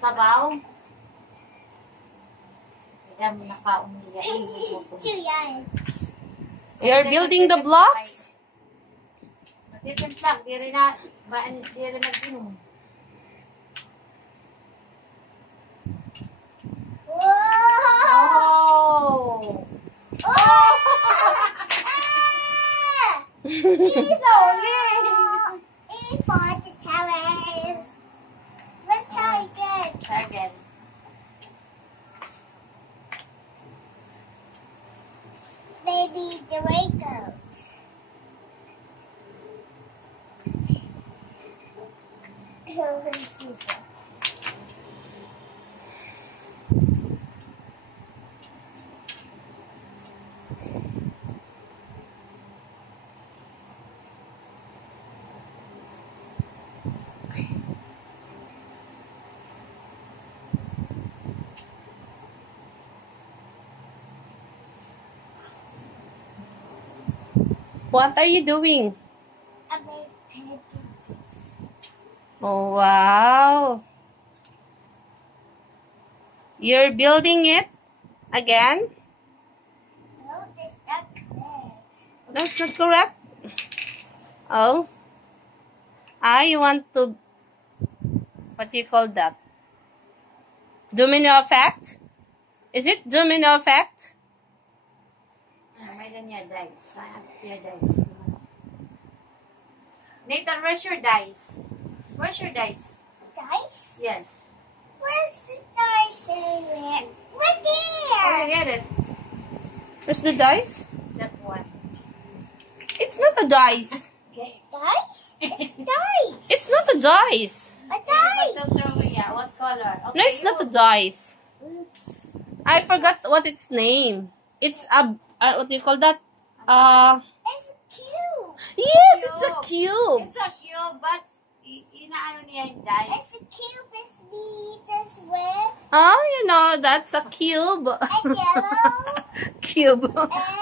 Sabaw? Kaya mo nakaumliya. You're building the blocks? Matitimplak. Di rin nag-inom. Whoa! Oh! Slowly. For the towers. Let's try again. Try again. Baby Dracos. Who's Susan? What are you doing? I made pancakes. Oh, wow. You're building it again? No, that's not correct. That's not correct. Oh. You want to, what do you call that? Domino effect? Is it domino effect? May niya dice. Your dice. Nathan, where's your dice? Where's your dice? Dice? Yes. Where's the dice anywhere? Right Oh, there! you get it. Where's the dice? That one. It's not a dice. Okay. Dice? It's dice! It's not a dice. A dice! What throw it? Yeah, what color? Okay, No, it's not a dice. Oops. I forgot what its name. It's a, what do you call that? It's cute! Yes, it's a cube. It's a cube, but inaano niya yung dice. It's a cube, it's neat as well. Oh, you know, that's a cube. And yellow. Cube.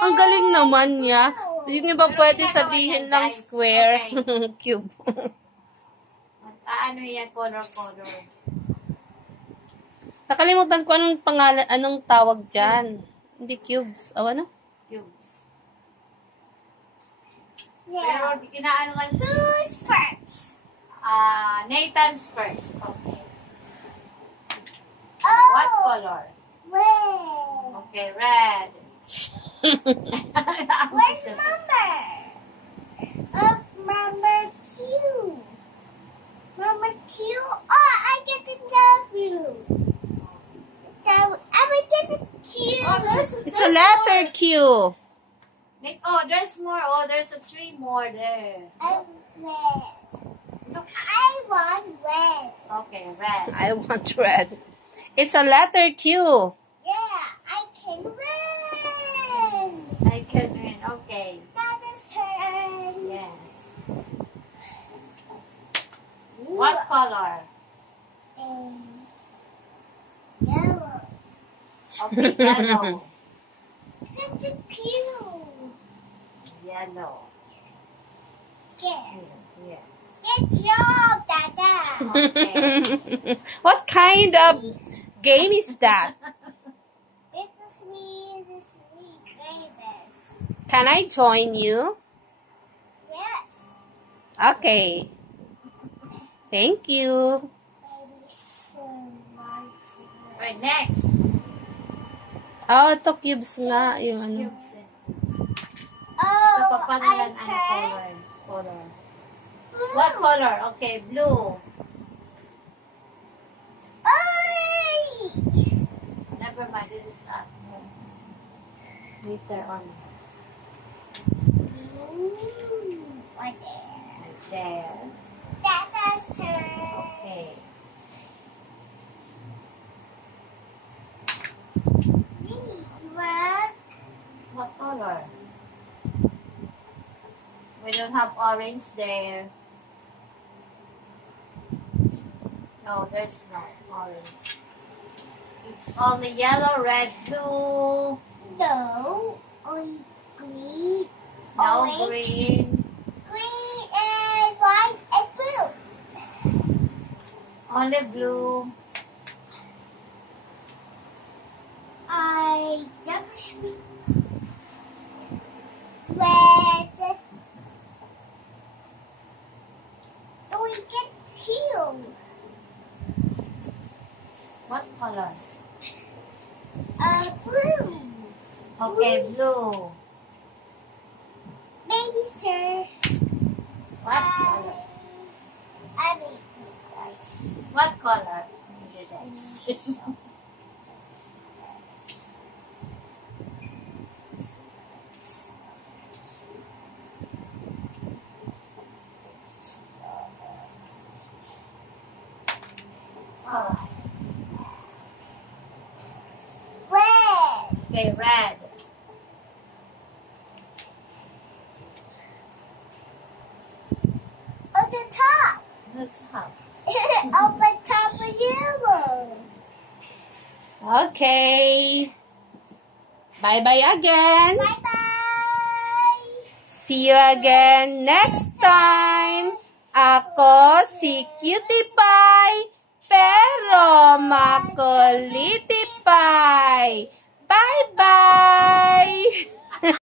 Ang galing naman niya. Hindi niyo ba Pero pwede ginagawa sabihin niya, lang guys. square? Okay. Cube. Ano yan, color. Nakalimutan ko anong pangalan, anong tawag dyan. Hindi cubes. Ano? Cubes. Yeah. Pero inaano ka. Who's first? Nathan's first. Okay. Oh! What color? Red. Okay, red. Where's Mama? Mama Q. Mama Q. Oh, I get to love you. I will get the Q. It's a letter Q. Oh, there's more. Oh, there's a 3 more there. I red. I want red. Okay, red. I want red. It's a letter Q. Yeah, I can win. I can win. Okay. Dada's turn. Yes. What color? Yellow. Okay, yellow. That's a cute. Yellow. Yeah. Yeah. Good job, Dada. Okay. What kind of game is that? It's a sweet babies. Can I join you? Yes. Okay. Thank you. Right, next. Oh, ito cubes nga. Yung ano. Cubes din. Oh, So, paano I yan? Ano tried. color? What color? Okay, blue. Ay! Never mind. This is not. Later on. Right there. Right there. Dada's turn. Okay. Red. What color? We don't have orange there. No, there's no orange. It's only yellow, red, blue. No. Only green. No Orange. green. Green and white and blue. Only blue. Red. Do we get killed? What color? Blue. Okay, blue. Baby sir. What color? I need dice. What color? The dice. Alright. Red. Okay, red. On the top. Let's have. On the top of yellow. Okay. Bye-bye again. Bye-bye. See you again next time. Ako si Cutie Pie, pero makulitie pie. Bye-bye!